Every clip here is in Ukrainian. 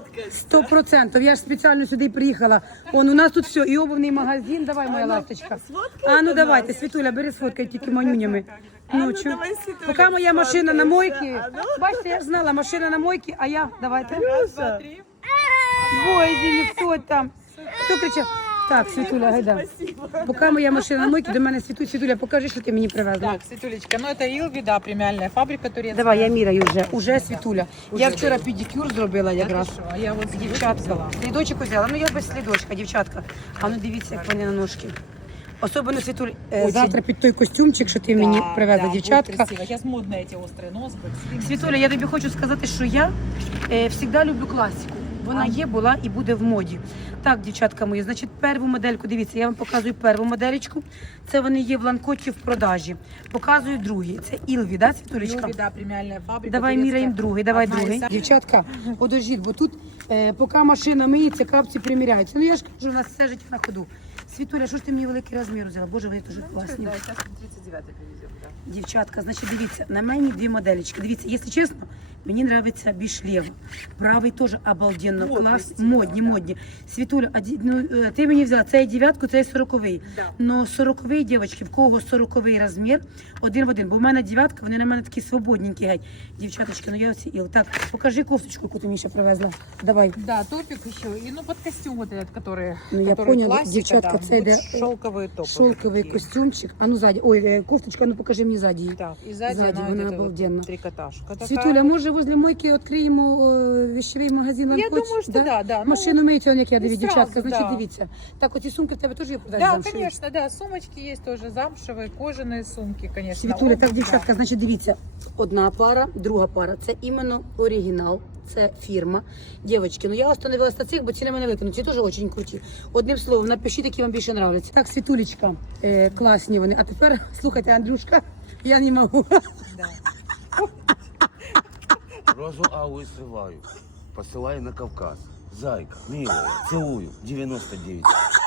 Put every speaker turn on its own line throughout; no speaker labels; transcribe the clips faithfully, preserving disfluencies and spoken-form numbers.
Сто процентів. Я ж спеціально сюди приїхала. Он, у нас тут все, і обувний магазин. Давай, моя ласточка. А ну давайте, Світуля, бери сфоткай тільки манюнями. Ночью. Поки моя машина на мойці. Бачите, я ж знала, машина на мойці, а я, давайте. Боже, хто там? Хто кричав? Так, Світуля, гайда. Поки моя машина на мойці, до мене Світуля, Світуля, покажи, що ти мені привезла.
Так, Светулечка, ну это Илви, да, премиальная фабрика турецкая.
Давай, я міряю вже. Уже, Світуля. Я вчора педикюр зробила якраз.
А я вот
Дівчатка. Слідочок взяла. Ну я без слідочка, дівчатка. А ну дивіться, як вони на ножки. Особливо, Світуль, е, завтра під той костюмчик, що ти мені привезла,
да,
дівчатка.
Сейчас модные эти острые носки.
Світуля, я тобі хочу сказати, що я е, завжди люблю класику. Вона є, була і буде в моді. Так, дівчатка мої, значить, перву модельку, дивіться, я вам показую перву моделечку. Це вони є в ланкоті в продажі. Показую другий. Це Ілві, да, Світулечка?
Ілві, да, преміальна фабрика.
Давай міряємо другий, давай другий. Дівчатка, подождіть, бо тут, е, поки машина миється, капці приміряються. Ну я ж кажу, у нас все життя на ходу. Світуля, що ж ти мені великий розмір взяла? Боже, ви дуже класні.
Да, зараз тридцять дев'ятий привеземо, да.
Дівчатка, значить, дивіться, на мені дві моделечки. Дивіться, якщо чесно, мені подобається більш ліво. Правий теж обалденно, клас, модні, модні. Світуля, а ді- ну, е, ти мені взяла цей дев'ятку, цей сороковий.
Да.
Но сороковий, дівчатки, в кого сороковий розмір, один в один. Бо в мене дев'ятка, вони на мене такі свободненькі геть. Дівчаточки, ну я оці іл. Так, покажи кофточку, яку ти мені ще привезла. Давай.
Да, топик еще. И ну под костюм вот этот, который,
Ну, я
который
поняла,
классика,
девчатка,
да,
це
будут
йде
шелковые топы.
шовковий
такие.
костюмчик. А ну ззаді. Ой, е, кофточка, ну покажи мені ззаді її.
Так, и сзади,
Сзади
она,
вона
вот эта
обалденна.
вот трикотажка. Такая
Світуля,
вот.
може возле мойки відкриємо е, вещевий магазин
Я
Ланкоч?
думаю, що да, да. Ну,
Машину миють, он як я
і
диві,
зразу,
дівчатка, значить
да.
дивіться. Так, оці сумки в тебе теж є продажі
Да,
замшеві?
конечно, да. Сумочки есть тоже замшевые, кожаные сумки, конечно.
Світуля, так,
обувь,
дівчатка,
да.
значить дивіться. Одна пара, друга пара. Це іменно оригінал. Це фірма. Дівчатки, ну я остановилась на цих, бо ці на мене викинуть. Ці теж дуже круті. Одним словом, напишіть, які вам більше нравляться. Так, Світулечка, е, класні вони. А тепер, слухайте, Андрюшка, я не можу.
Да.
Розу Аллу срываю, посылаю на Кавказ. Зайка, милая, целую, девяносто девять.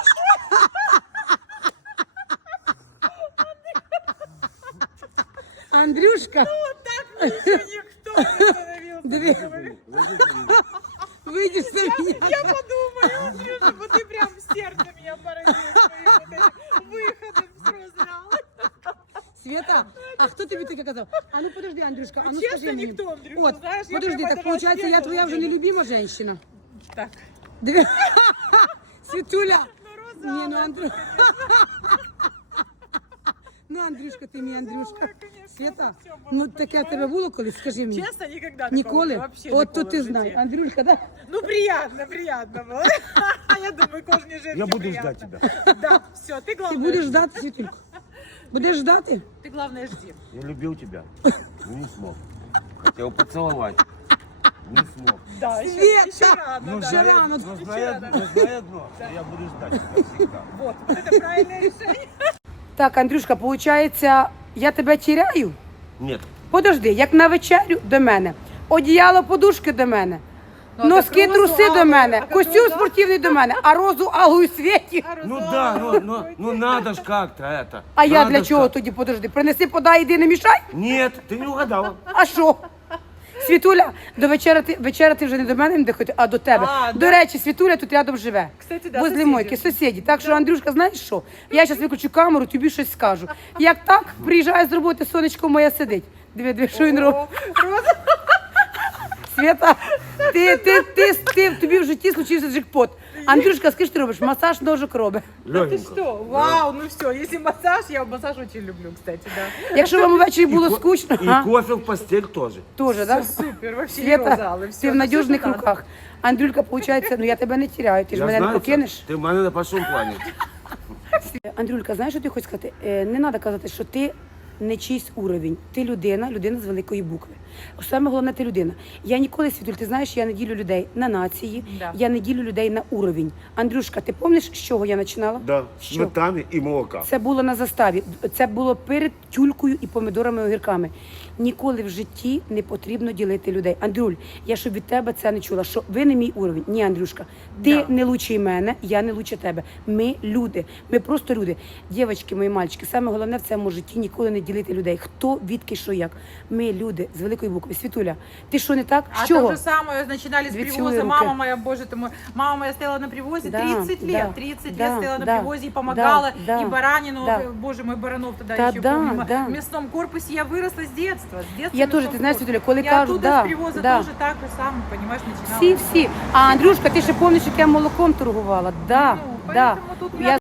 Андрюшка,
Никто не остановился.
Две- вийдеш за мене.
Я подумаю, Андрюша, вот ты прям в сердце меня поразил своим вот этим выходом с розряла.
Света, а хто тобі таке казав? А ну подожди, Андрюшка, а ну
Чесно,
скажи мені.
ніхто, Андрюша,
От,
знаєш, я
подожди,
прямо
так
даже
виходить, я
офігела
твоя вже
вже.
нелюбима жінка.
Так.
Дві... Світуля!
Ну,
Ні, ну Андрю... Ну, Андрюшка, ти мій Андрюшка.
конечно,
Света,
все було,
ну таке в тебе було колись, скажи мені.
Честно, никогда такого
Ніколи?
вообще
От то
ніколи
ти
в житті.
знаєш. Андрюшка, да?
Ну, приятно, приятно было. Я думаю, кожній женщине
Я буду
приятно.
ждать тебя.
Да, все, ты
Ти
главное
будеш
жди.
ждати, Світульку? Будеш ждати?
Ты главное жди.
Я любил тебя, но не смог. Хотел поцеловать, не смог.
Да, еще,
Света!
еще рано.
Ну,
да.
ще рано.
Но знай, но знай одно, что я буду ждать тебя всегда.
Вот, вот это правильное решение.
Так, Андрюшка, виходить, я тебе тіряю?
Нет,
Подожди, як на вечерю до мене, одіяло, подушки до мене,
Ну,
носки,
так розу
труси до
Аллу,
мене,
а яку,
костюм
да?
спортивний до мене, а розу Аллу і Світі.
ну да, ну, ну, ну надо ж как-то это.
А я
Надо
для
ж
чого
как-
тоді, подожди, принеси, подай, іди, не мішай?
Нет, ты не угадала.
А що? Світуля, до вечора ти, вечера ти вже не до мене не доходить, а до тебе.
А,
до
да?
речі, Світуля тут рядом живе.
Кстати, да,
Возле
сусіди.
мойки, сусіді. Так що, Андрюшка, знаєш що? Я зараз виключу камеру, тобі щось скажу. Як так, приїжджає з роботи, сонечко моє сидить. Диви, диви, що він робить. Свята, ти, ти, ти, ти, тобі в житті случився джекпот. Андрюшка, скажи, що ти робиш? Масаж ножок робить.
Ты
Легенько.
что? Вау, ну все, если массаж, я массаж очень люблю, кстати, да.
Якщо вам увечері було
ко-
скучно,
И
а?
кофе в постель тоже.
Тоже, да?
Супер, вообще
Света,
розали, все.
ти в надіжних руках. Андрюлька, виходить, ну я тебе не теряю, ти ж
Я
мене не
знаю,
покинеш.
Ты в мене на першому плані.
Андрюлька, знаєш, що ти хочеш сказати? Е, Не треба казати, що ти не чийсь уровень. Ти людина, людина з великої букви. Саме головне, ти людина. Я ніколи, Світуль, ти знаєш, я не ділю людей на нації,
Да.
я не ділю людей на уровень. Андрюшка, ти пам'ятаєш, з чого я починала?
Да,
Що?
сметани і молока.
Це було на заставі. Це було перед тюлькою і помідорами і огірками. Ніколи в житті не потрібно ділити людей. Андрюль, я щоб від тебе це не чула, що ви не мій уровень. Ні, Андрюшка, ти
Да.
не лучший мене, я не лучше тебе. Ми люди, ми просто люди. Дівчатки, мої мальчики, саме головне в цьому житті ніколи не ділити людей. Хто, відки, що, як. Ми люди з великої великої букви. Світуля, ти що не так?
А
З чого?
то же самое начинали с
Две
привоза.
целые
Мама
руки.
моя, боже ты мой, мама моя стояла на привозе
Да,
тридцать
да,
лет, тридцать
да,
лет стояла на
да,
привозе и помогала,
да,
и
да,
баранину,
да.
боже мой, баранов тогда
Да,
еще
да,
помню.
да.
В мясном корпусе я выросла с детства, с детства.
Я
в
теж,
мясном
ти знаєш,
корпусе.
Світуля, коли
Я
кажуть,
оттуда
да,
с привоза
да.
тоже так же самое, понимаешь, начинала.
Всі, всі. А Андрюшка, ти ще пам'ятаєш, як я молоком торгувала? Да,
Ну,
да.
поэтому тут
Я